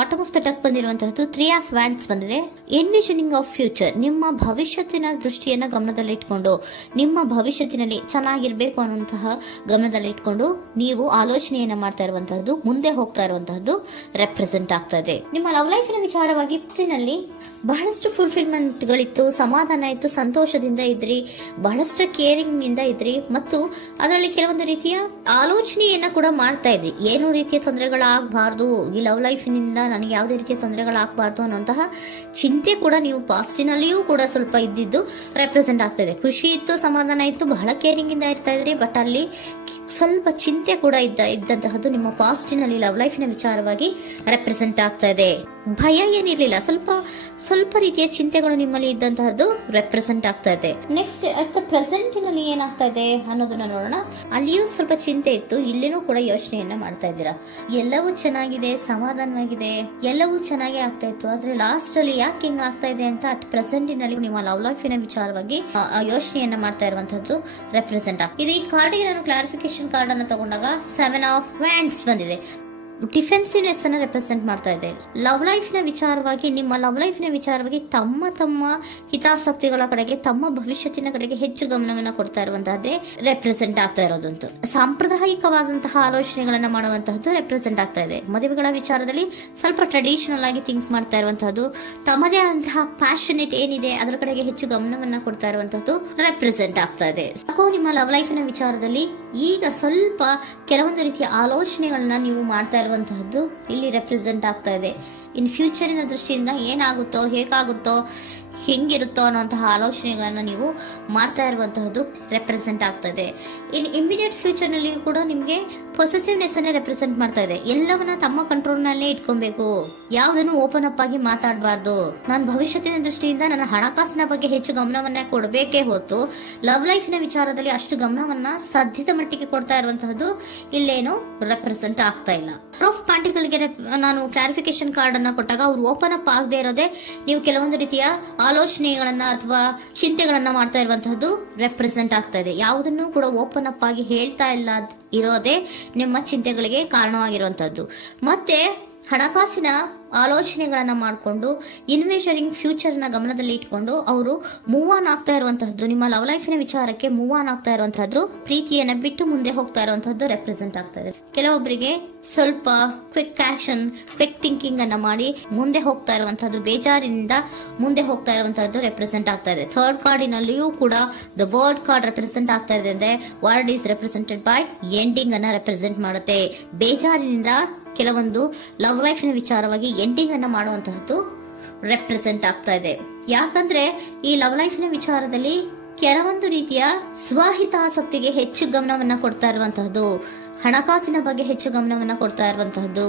Bottom of the deck ಬಂದಿರುವಂತಹದ್ದು 3 of wands ಬಂದಿದೆ. Envisioning of future, ನಿಮ್ಮ ಭವಿಷ್ಯತ್ತಿನ ದೃಷ್ಟಿಯನ್ನ ಗಮನದಲ್ಲಿಟ್ಕೊಂಡು, ನಿಮ್ಮ ಭವಿಷ್ಯತ್ತಿನಲ್ಲಿ ಚೆನ್ನಾಗಿರ್ಬೇಕು ಅನ್ನುವಂತಹ ಗಮನದಲ್ಲಿಟ್ಕೊಂಡು ನೀವು ಆಲೋಚನೆಯನ್ನ ಮಾಡ್ತಾ ಇರುವಂತಹದ್ದು, ಮುಂದೆ ಹೋಗ್ತಾ ಇರುವಂತಹದ್ದು ರೆಪ್ರೆಸೆಂಟ್ ಆಗ್ತಾ ಇದೆ. ನಿಮ್ಮ ಲವ್ ಲೈಫಿನ ವಿಚಾರವಾಗಿ ನಲ್ಲಿ ಬಹಳಷ್ಟು ಫುಲ್ಫಿಲ್ಮೆಂಟ್ ಗಳಿತ್ತು, ಸಮಾಧಾನ ಇತ್ತು, ಸಂತೋಷದಿಂದ ಇದ್ರಿ, ಬಹಳಷ್ಟು ಕೇರಿಂಗ್ ನಿಂದ ಇದ್ರಿ, ಮತ್ತು ಅದರಲ್ಲಿ ಕೆಲವೊಂದು ರೀತಿಯ ಆಲೋಚನೆಯನ್ನ ಕೂಡ ಮಾಡ್ತಾ ಇದ್ರಿ. ಏನು ರೀತಿಯ ತೊಂದರೆಗಳಾಗಬಾರ್ದು, ಈ ಲವ್ ಲೈಫಿನಿಂದ ನನಗೆ ಯಾವುದೇ ರೀತಿಯ ತೊಂದರೆಗಳಾಗಬಾರ್ದು ಅನ್ನುವಂತಹ ಚಿಂತೆ ಕೂಡ ನೀವು ಪಾಸ್ಟಿನಲ್ಲಿಯೂ ಕೂಡ ಸ್ವಲ್ಪ ಇದ್ದಿದ್ದು ರೆಪ್ರೆಸೆಂಟ್ ಆಗ್ತಾ ಇದೆ. ಖುಷಿ ಇತ್ತು, ಸಮಾಧಾನ ಇತ್ತು, ಬಹಳ ಕೇರಿಂಗ್ ಇಂದ ಇರ್ತಾ ಇದ್ರಿ, ಬಟ್ ಅಲ್ಲಿ ಸ್ವಲ್ಪ ಚಿಂತೆ ಕೂಡ ಇದ್ದಂತಹದ್ದು ನಿಮ್ಮ ಪಾಸ್ಟಿನಲ್ಲಿ ಲವ್ ಲೈಫಿನ ವಿಚಾರವಾಗಿ ರೆಪ್ರೆಸೆಂಟ್ ಆಗ್ತಾ ಇದೆ. ಭಯ ಏನಿರ್ಲಿಲ್ಲ, ಸ್ವಲ್ಪ ರೀತಿಯ ಚಿಂತೆಗಳು ನಿಮ್ಮಲ್ಲಿ ಇದ್ದಂತಹದ್ದು ರೆಪ್ರೆಸೆಂಟ್ ಆಗ್ತಾ ಇದೆ. ನೆಕ್ಸ್ಟ್ ಅಟ್ ದ ಪ್ರೆಸೆಂಟ್ ನಲ್ಲಿ ಏನಾಗ್ತಾ ಇದೆ ಅನ್ನೋದನ್ನ ನೋಡೋಣ. ಅಲ್ಲಿಯೂ ಸ್ವಲ್ಪ ಚಿಂತೆ ಇತ್ತು, ಇಲ್ಲಿನೂ ಕೂಡ ಯೋಚನೆಯನ್ನ ಮಾಡ್ತಾ ಇದ್ದೀರಾ. ಎಲ್ಲವೂ ಚೆನ್ನಾಗಿದೆ, ಸಮಾಧಾನವಾಗಿದೆ, ಎಲ್ಲವೂ ಚೆನ್ನಾಗಿ ಆಗ್ತಾ ಇತ್ತು, ಆದ್ರೆ ಲಾಸ್ಟ್ ಅಲ್ಲಿ ಯಾಕೆ ಹಿಂಗ್ ಆಗ್ತಾ ಇದೆ ಅಂತ ಅಟ್ ಪ್ರೆಸೆಂಟ್ ನಲ್ಲಿ ನಿಮ್ಮ ಲವ್ ಲೈಫಿನ ವಿಚಾರವಾಗಿ ಯೋಚನೆಯನ್ನ ಮಾಡ್ತಾ ಇರುವಂತದ್ದು ರೆಪ್ರೆಸೆಂಟ್ ಆಗ್ತದೆ. ಇದು ಈ ಕಾರ್ಡಿಗೆ ನಾನು ಕ್ಲಾರಿಫಿಕೇಶನ್ ಕಾರ್ಡ್ ಅನ್ನು ತಗೊಂಡಾಗ 7 ಆಫ್ ವ್ಯಾಂಡ್ಸ್ ಬಂದಿದೆ. ಡಿಫೆನ್ಸಿವ್ನೆಸ್ ಅನ್ನ ರೆಪ್ರೆಸೆಂಟ್ ಮಾಡ್ತಾ ಇದೆ. ಲವ್ ಲೈಫಿನ ವಿಚಾರವಾಗಿ, ನಿಮ್ಮ ಲವ್ ಲೈಫಿನ ವಿಚಾರವಾಗಿ ತಮ್ಮ ಹಿತಾಸಕ್ತಿಗಳ ಕಡೆಗೆ, ತಮ್ಮ ಭವಿಷ್ಯತ್ತಿನ ಕಡೆಗೆ ಹೆಚ್ಚು ಗಮನವನ್ನ ಕೊಡ್ತಾ ಇರುವಂತಹದ್ದೇ ರೆಪ್ರೆಸೆಂಟ್ ಆಗ್ತಾ ಇರೋದಂತೂ. ಸಾಂಪ್ರದಾಯಿಕವಾದಂತಹ ಆಲೋಚನೆಗಳನ್ನ ಮಾಡುವಂತಹದ್ದು ರೆಪ್ರೆಸೆಂಟ್ ಆಗ್ತಾ ಇದೆ. ಮದುವೆಗಳ ವಿಚಾರದಲ್ಲಿ ಸ್ವಲ್ಪ ಟ್ರೆಡಿಷನಲ್ ಆಗಿ ಥಿಂಕ್ ಮಾಡ್ತಾ ಇರುವಂತಹದ್ದು, ತಮ್ಮದೇ ಆದಂತಹ ಪ್ಯಾಷನೇಟ್ ಏನಿದೆ ಅದರ ಕಡೆಗೆ ಹೆಚ್ಚು ಗಮನವನ್ನ ಕೊಡ್ತಾ ಇರುವಂತಹದ್ದು ರೆಪ್ರೆಸೆಂಟ್ ಆಗ್ತಾ ಇದೆ. ನಿಮ್ಮ ಲವ್ ಲೈಫಿನ ವಿಚಾರದಲ್ಲಿ ಈಗ ಸ್ವಲ್ಪ ಕೆಲವೊಂದು ರೀತಿಯ ಆಲೋಚನೆಗಳನ್ನ ನೀವು ಮಾಡ್ತಾ ಇರುವಂತಹದ್ದು ಇಲ್ಲಿ ರೆಪ್ರೆಸೆಂಟ್ ಆಗ್ತಾ ಇದೆ. ಇನ್ ಫ್ಯೂಚರಿನ ದೃಷ್ಟಿಯಿಂದ ಏನಾಗುತ್ತೋ, ಹೇಗಾಗುತ್ತೋ, ಹೆಂಗಿರುತ್ತೋ ಅನ್ನುವಂತಹ ಆಲೋಚನೆಗಳನ್ನ ನೀವು ಮಾಡ್ತಾ ಇರುವಂತಹದ್ದು ರೆಪ್ರೆಸೆಂಟ್ ಆಗ್ತದೆ. ಇನ್ ಇಮಿಡಿಯೇಟ್ ಫ್ಯೂಚರ್ ನಲ್ಲಿ ಕೂಡ ನಿಮ್ಗೆ ಪೊಸೆಸಿವ್ನೆಸ್ ಅನ್ನ ರೆಪ್ರೆಸೆಂಟ್ ಮಾಡ್ತಾ ಇದೆ. ಎಲ್ಲವನ್ನ ತಮ್ಮ ಕಂಟ್ರೋಲ್ ನಲ್ಲೇ ಇಟ್ಕೊಬೇಕು, ಯಾವುದನ್ನು ಓಪನ್ ಅಪ್ ಆಗಿ ಮಾತಾಡಬಾರ್ದು. ನಾನು ಭವಿಷ್ಯತ್ತಿನ ದೃಷ್ಟಿಯಿಂದ ನನ್ನ ಹಣಕಾಸಿನ ಬಗ್ಗೆ ಹೆಚ್ಚು ಗಮನವನ್ನ ಕೊಡಬೇಕೇ ಹೊತ್ತು ಲವ್ ಲೈಫಿನ ವಿಚಾರದಲ್ಲಿ ಅಷ್ಟು ಗಮನವನ್ನ ಸದ್ಯದ ಮಟ್ಟಿಗೆ ಕೊಡ್ತಾ ಇರುವಂತಹದ್ದು ಇಲ್ಲೇನು ರೆಪ್ರೆಸೆಂಟ್ ಆಗ್ತಾ ಇಲ್ಲ. ಆಫ್ ಪಾರ್ಟಿಗಳಿಗೆ ನಾನು ಕ್ಲಾರಿಫಿಕೇಶನ್ ಕಾರ್ಡ್ ಅನ್ನ ಕೊಟ್ಟಾಗ ಅವ್ರು ಓಪನ್ ಅಪ್ ಆಗದೆ ಇರೋದೇ ನೀವು ಕೆಲವೊಂದು ರೀತಿಯ ಆಲೋಚನೆಗಳನ್ನ ಅಥವಾ ಚಿಂತೆಗಳನ್ನ ಮಾಡ್ತಾ ಇರುವಂತಹದ್ದು ರೆಪ್ರೆಸೆಂಟ್ ಆಗ್ತಾ ಇದೆ. ಯಾವುದನ್ನು ಕೂಡ ಓಪನ್ ಅಪ್ ಆಗಿ ಹೇಳ್ತಾ ಇಲ್ಲ ಇರೋದೇ ನಿಮ್ಮ ಚಿಂತೆಗಳಿಗೆ ಕಾರಣವಾಗಿರುವಂತಹದ್ದು. ಮತ್ತೆ ಹಣಕಾಸಿನ ಆಲೋಚನೆಗಳನ್ನ ಮಾಡಿಕೊಂಡು ಇನ್ವೆಸ್ಟರಿಂಗ್ ಫ್ಯೂಚರ್ ನ ಗಮನದಲ್ಲಿ ಇಟ್ಕೊಂಡು ಅವರು ಮೂವ್ ಆನ್ ಆಗ್ತಾ ಇರುವಂತಹದ್ದು, ನಿಮ್ಮ ಲವ್ ಲೈಫಿನ ವಿಚಾರಕ್ಕೆ ಮೂವ್ ಆನ್ ಆಗ್ತಾ ಇರುವಂತಹದ್ದು, ಪ್ರೀತಿಯನ್ನ ಬಿಟ್ಟು ಮುಂದೆ ಹೋಗ್ತಾ ಇರುವಂತಹದ್ದು ರೆಪ್ರೆಸೆಂಟ್ ಆಗ್ತಾ ಇದೆ. ಕೆಲವೊಬ್ಬರಿಗೆ ಸ್ವಲ್ಪ ಕ್ವಿಕ್ ಆಕ್ಷನ್, ಕ್ವಿಕ್ ಥಿಂಕಿಂಗ್ ಅನ್ನ ಮಾಡಿ ಮುಂದೆ ಹೋಗ್ತಾ ಇರುವಂತಹದ್ದು, ಬೇಜಾರಿನಿಂದ ಮುಂದೆ ಹೋಗ್ತಾ ಇರುವಂತಹದ್ದು ರೆಪ್ರೆಸೆಂಟ್ ಆಗ್ತಾ ಇದೆ. ಥರ್ಡ್ ಕಾರ್ಡಿನಲ್ಲಿಯೂ ಕೂಡ ದ ವರ್ಡ್ ಕಾರ್ಡ್ ರೆಪ್ರೆಸೆಂಟ್ ಆಗ್ತಾ ಇದೆ. ಅಂದ್ರೆ word is represented by ending ಅನ್ನ ರೆಪ್ರೆಸೆಂಟ್ ಮಾಡುತ್ತೆ. ಬೇಜಾರಿನಿಂದ ಕೆಲವೊಂದು ಲವ್ ಲೈಫಿನ ವಿಚಾರವಾಗಿ ಎಂಡಿಂಗ್ ಅನ್ನ ಮಾಡುವಂತಹದ್ದು ರೆಪ್ರೆಸೆಂಟ್ ಆಗ್ತಾ ಇದೆ. ಯಾಕಂದ್ರೆ ಈ ಲವ್ ಲೈಫಿನ ವಿಚಾರದಲ್ಲಿ ಕೆಲವೊಂದು ರೀತಿಯ ಸ್ವಹಿತಾಸಕ್ತಿಗೆ ಹೆಚ್ಚು ಗಮನವನ್ನ ಕೊಡ್ತಾ ಇರುವಂತಹದ್ದು, ಹಣಕಾಸಿನ ಬಗ್ಗೆ ಹೆಚ್ಚು ಗಮನವನ್ನ ಕೊಡ್ತಾ ಇರುವಂತಹದ್ದು,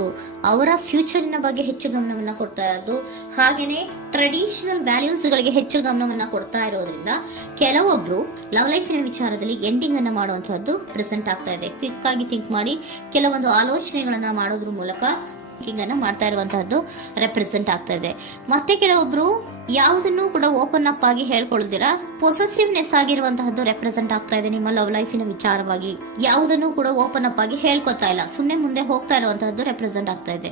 ಅವರ ಫ್ಯೂಚರಿನ ಬಗ್ಗೆ ಹೆಚ್ಚು ಗಮನವನ್ನ ಕೊಡ್ತಾ ಇರೋದು, ಹಾಗೇನೆ ಟ್ರೆಡಿಷನಲ್ ವ್ಯಾಲ್ಯೂಸ್ ಗಳಿಗೆ ಹೆಚ್ಚು ಗಮನವನ್ನ ಕೊಡ್ತಾ ಇರೋದ್ರಿಂದ ಕೆಲವೊಬ್ರು ಲವ್ ಲೈಫಿನ ವಿಚಾರದಲ್ಲಿ ಎಂಡಿಂಗ್ ಅನ್ನ ಮಾಡುವಂತಹದ್ದು ಪ್ರೆಸೆಂಟ್ ಆಗ್ತಾ ಇದೆ. ಕ್ವಿಕ್ ಆಗಿ ಥಿಂಕ್ ಮಾಡಿ ಕೆಲವೊಂದು ಆಲೋಚನೆಗಳನ್ನ ಮಾಡೋದ್ರ ಮೂಲಕ ಅನ್ನ ಮಾಡ್ತಾ ಇರುವಂತಹದ್ದು ರೆಪ್ರೆಸೆಂಟ್ ಆಗ್ತಾ ಇದೆ. ಮತ್ತೆ ಕೆಲವೊಬ್ರು ಯಾವುದನ್ನು ಕೂಡ ಓಪನ್ ಅಪ್ ಆಗಿ ಹೇಳ್ಕೊಳ್ದಿರಾ ಪೊಸೆಸಿವ್ನೆಸ್ ಆಗಿರುವಂತಹದ್ದು ರೆಪ್ರೆಸೆಂಟ್ ಆಗ್ತಾ ಇದೆ. ನಿಮ್ಮ ಲವ್ ಲೈಫಿನ ವಿಚಾರವಾಗಿ ಯಾವುದನ್ನು ಕೂಡ ಓಪನ್ ಅಪ್ ಆಗಿ ಹೇಳ್ಕೊತಾ ಇಲ್ಲ, ಸುಮ್ನೆ ಮುಂದೆ ಹೋಗ್ತಾ ಇರುವಂತಹದ್ದು ರೆಪ್ರೆಸೆಂಟ್ ಆಗ್ತಾ ಇದೆ.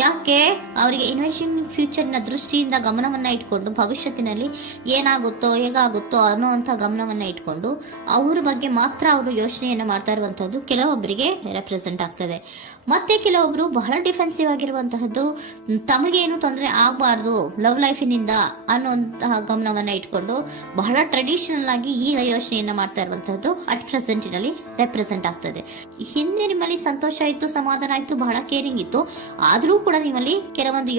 ಯಾಕೆ ಅವರಿಗೆ ಇನ್ವೆಸ್ಟಿಂಗ್ ಫ್ಯೂಚರ್ ನ ದೃಷ್ಟಿಯಿಂದ ಗಮನವನ್ನ ಇಟ್ಕೊಂಡು ಭವಿಷ್ಯತ್ತಿನಲ್ಲಿ ಏನಾಗುತ್ತೋ, ಹೇಗಾಗುತ್ತೋ ಅನ್ನೋಂತ ಗಮನವನ್ನ ಇಟ್ಕೊಂಡು ಅವ್ರ ಬಗ್ಗೆ ಮಾತ್ರ ಅವರು ಯೋಚನೆಯನ್ನ ಮಾಡ್ತಾ ಇರುವಂತಹದ್ದು ಕೆಲವೊಬ್ಬರಿಗೆ ರೆಪ್ರೆಸೆಂಟ್ ಆಗ್ತದೆ. ಮತ್ತೆ ಕೆಲವೊಬ್ರು ಬಹಳ ಡಿಫೆನ್ಸಿವ್ ಆಗಿರುವಂತಹದ್ದು, ತಮಗೇನು ತೊಂದರೆ ಆಗಬಾರ್ದು ಲವ್ ಲೈಫಿನಿಂದ ಅನ್ನುವಂತಹ ಗಮನವನ್ನ ಇಟ್ಕೊಂಡು ಬಹಳ ಟ್ರೆಡಿಷನಲ್ ಆಗಿ ಈಗ ಯೋಚನೆಯನ್ನ ಮಾಡ್ತಾ ಇರುವಂತಹದ್ದು ಅಟ್ ಪ್ರೆಸೆಂಟ್ ನಲ್ಲಿ ರೆಪ್ರೆಸೆಂಟ್ ಆಗ್ತದೆ. ಹಿಂದೆ ನಿಮ್ಮಲ್ಲಿ ಸಂತೋಷ ಇತ್ತು, ಸಮಾಧಾನ ಇತ್ತು, ಬಹಳ ಕೇರಿಂಗ್ ಇತ್ತು, ಆದ್ರೂ ಕೂಡ ನಿಮ್ಮಲ್ಲಿ ಕೆಲವೊಂದು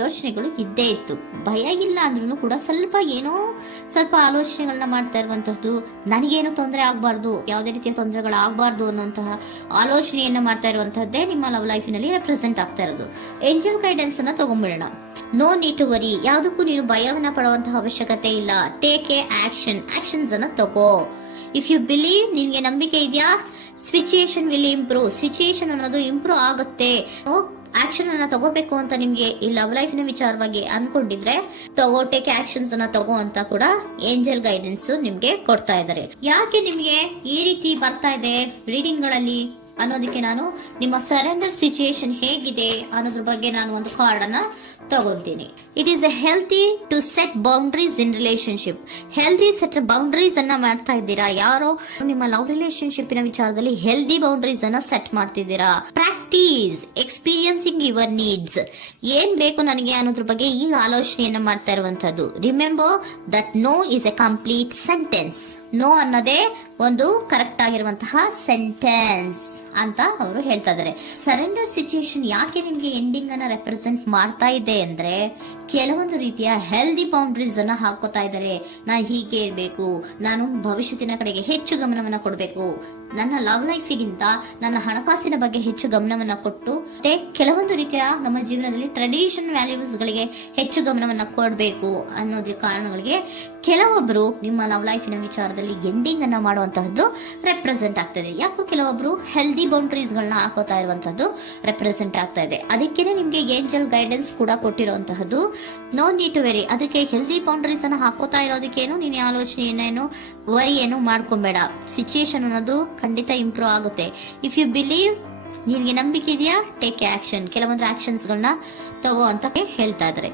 ಯೋಚನೆಗಳು ಇದ್ದೇ ಇತ್ತು. ಭಯ ಇಲ್ಲ ಅಂದ್ರೂ ಕೂಡ ಸ್ವಲ್ಪ ಆಲೋಚನೆಗಳನ್ನ ಮಾಡ್ತಾ ಇರುವಂತಹದ್ದು, ನನಗೇನು ತೊಂದರೆ ಆಗಬಾರ್ದು, ಯಾವುದೇ ರೀತಿಯ ತೊಂದರೆಗಳು ಆಗಬಾರ್ದು ಅನ್ನುವಂತಹ ಆಲೋಚನೆಯನ್ನ ಮಾಡ್ತಾ ಇರುವಂತಹದ್ದೇ ನಿಮ್ಮ ಲವ್ ಲೈಫಿನಲ್ಲಿ ರೆಪ್ರೆಸೆಂಟ್ ಆಗ್ತಾ ಇರೋದು. ಏಂಜಲ್ ಗೈಡೆನ್ಸ್ ಅನ್ನ ತಗೊಂಡ್ಬಿಡೋಣ. ನೋ ನೀಡ್ ಟು ವರಿ, ಯಾವುದಕ್ಕೂ ನೀನು ಭಯವನ್ನ ಪಡುವಂತಹ ಅವಶ್ಯಕತೆ ಇಲ್ಲ. ಟೇಕ್ ಎ ಆಕ್ಷನ್ಸ್ ಅನ್ನ ತಗೋ. ಇಫ್ ಯು ಬಿಲೀವ್, ನಿನ್ಗೆ ನಂಬಿಕೆ ಇದೆಯಾ, ಸಿಚುಯೇಷನ್ ವಿಲ್ ಇಂಪ್ರೂವ್, ಸಿಚುಯೇಷನ್ ಅನ್ನೋದು ಇಂಪ್ರೂವ್ ಆಗುತ್ತೆ. ಆಕ್ಷನ್ ಅನ್ನ ತಗೋಬೇಕು ಅಂತ ನಿಮ್ಗೆ ಈ ಲವ್ ಲೈಫಿನ ವಿಚಾರವಾಗಿ ಅನ್ಕೊಂಡಿದ್ರೆ ಟೇಕ್ ಆಕ್ಷನ್ಸ್ ಅನ್ನ ತಗೋ ಅಂತ ಕೂಡ ಏಂಜಲ್ ಗೈಡೆನ್ಸ್ ನಿಮ್ಗೆ ಕೊಡ್ತಾ ಇದ್ದಾರೆ. ಯಾಕೆ ನಿಮ್ಗೆ ಈ ರೀತಿ ಬರ್ತಾ ಇದೆ ರೀಡಿಂಗ್ ಗಳಲ್ಲಿ ಅನ್ನೋದಕ್ಕೆ ನಾನು ನಿಮ್ಮ ಸರೆಂಡರ್ ಸಿಚುಯೇಷನ್ ಹೇಗಿದೆ ಅನ್ನೋದ್ರ ಬಗ್ಗೆ ನಾನು ಒಂದು ಕಾರ್ಡ್ ಅನ್ನ ತಗೊಂತೀನಿ. It is a healthy to set boundaries in relationship. Healthy set boundaries ಅನ್ನ ಮಾಡ್ತಾ ಇದ್ದೀರಾ? ಯಾರೋ ನಿಮ್ಮ ಲವ್ ರಿಲೇಶನ್ಶಿಪ್ ನ ವಿಚಾರದಲ್ಲಿ ಹೆಲ್ದಿ ಬೌಂಡ್ರೀಸ್ ಅನ್ನ ಸೆಟ್ ಮಾಡ್ತಿದ್ದೀರಾ? Practice experiencing your needs. ಏನ್ ಬೇಕು ನನಗೆ ಅನ್ನೋದ್ರ ಬಗ್ಗೆ ಈಗ ಆಲೋಚನೆಯನ್ನ ಮಾಡ್ತಾ ಇರುವಂತದ್ದು. Remember that no is a complete sentence. No ಅನ್ನೋದೇ ಒಂದು ಕರೆಕ್ಟ್ ಆಗಿರುವಂತಹ ಸೆಂಟೆನ್ಸ್ ಅಂತ ಅವರು ಹೇಳ್ತಾ ಇದ್ದಾರೆ. ಸರೆಂಡರ್ ಸಿಚುಯೇಷನ್ ಯಾಕೆ ನಿಮ್ಗೆ ಎಂಡಿಂಗ್ ಅನ್ನ ರೆಪ್ರೆಸೆಂಟ್ ಮಾಡ್ತಾ ಇದೆ ಅಂದ್ರೆ, ಕೆಲವೊಂದು ರೀತಿಯ ಹೆಲ್ದಿ ಬೌಂಡ್ರೀಸ್ ಅನ್ನ ಹಾಕೋತಾ ಇದ್ದಾರೆ. ನಾನು ಹೀಗೆ ಇರಬೇಕು, ನಾನು ಭವಿಷ್ಯತ್ತಿನ ಕಡೆಗೆ ಹೆಚ್ಚು ಗಮನವನ್ನ ಕೊಡಬೇಕು, ನನ್ನ ಲವ್ ಲೈಫಿಗಿಂತ ನನ್ನ ಹಣಕಾಸಿನ ಬಗ್ಗೆ ಹೆಚ್ಚು ಗಮನವನ್ನ ಕೊಟ್ಟು ಕೆಲವೊಂದು ರೀತಿಯ ನಮ್ಮ ಜೀವನದಲ್ಲಿ ಟ್ರೆಡಿಷನ್ ವ್ಯಾಲ್ಯೂಸ್ ಗಳಿಗೆ ಹೆಚ್ಚು ಗಮನವನ್ನ ಕೊಡಬೇಕು ಅನ್ನೋದ್ರ ಕಾರಣಗಳಿಗೆ ಕೆಲವೊಬ್ರು ನಿಮ್ಮ ಲವ್ ಲೈಫಿನ ವಿಚಾರದಲ್ಲಿ ಎಂಡಿಂಗ್ ಅನ್ನ ಮಾಡುವಂತಹದ್ದು ರೆಪ್ರೆಸೆಂಟ್ ಆಗ್ತದೆ. ಯಾಕೋ ಕೆಲವೊಬ್ರು ಹೆಲ್ದಿ ಬೌಂಡ್ರೀಸ್ ಗಳನ್ನ ಹಾಕೋತಾ ಇರುವಂತಹದ್ದು ರೆಪ್ರೆಸೆಂಟ್ ಆಗ್ತಾ ಇದೆ. ಅದಕ್ಕೇನೆ ನಿಮ್ಗೆ ಏಂಜಲ್ ಗೈಡೆನ್ಸ್ ಕೂಡ ಕೊಟ್ಟಿರುವಂತಹದ್ದು. No need to worry. ಅದಕ್ಕೆ ಹೆಲ್ದಿ ಬೌಂಡ್ರೀಸ್ ಅನ್ನ ಹಾಕೋತಾ ಇರೋದಕ್ಕೇನು ನೀನು ಆಲೋಚನೆಯನ್ನೇನು ವರಿ ಏನು ಮಾಡ್ಕೊಂಬೇಡ. ಸಿಚುಯೇಷನ್ ಅನ್ನೋದು ಖಂಡಿತ ಇಂಪ್ರೂವ್ ಆಗುತ್ತೆ. ಇಫ್ ಯು ಬಿಲೀವ್, ನಿನ್ಗೆ ನಂಬಿಕೆ ಇದೆಯಾ, ಟೇಕ್ ಆಕ್ಷನ್. ಕೆಲವೊಂದು ಆಕ್ಷನ್ಸ್ ಗಳನ್ನ ತಗೋ ಅಂತ ಹೇಳ್ತಾ ಇದ್ದಾರೆ.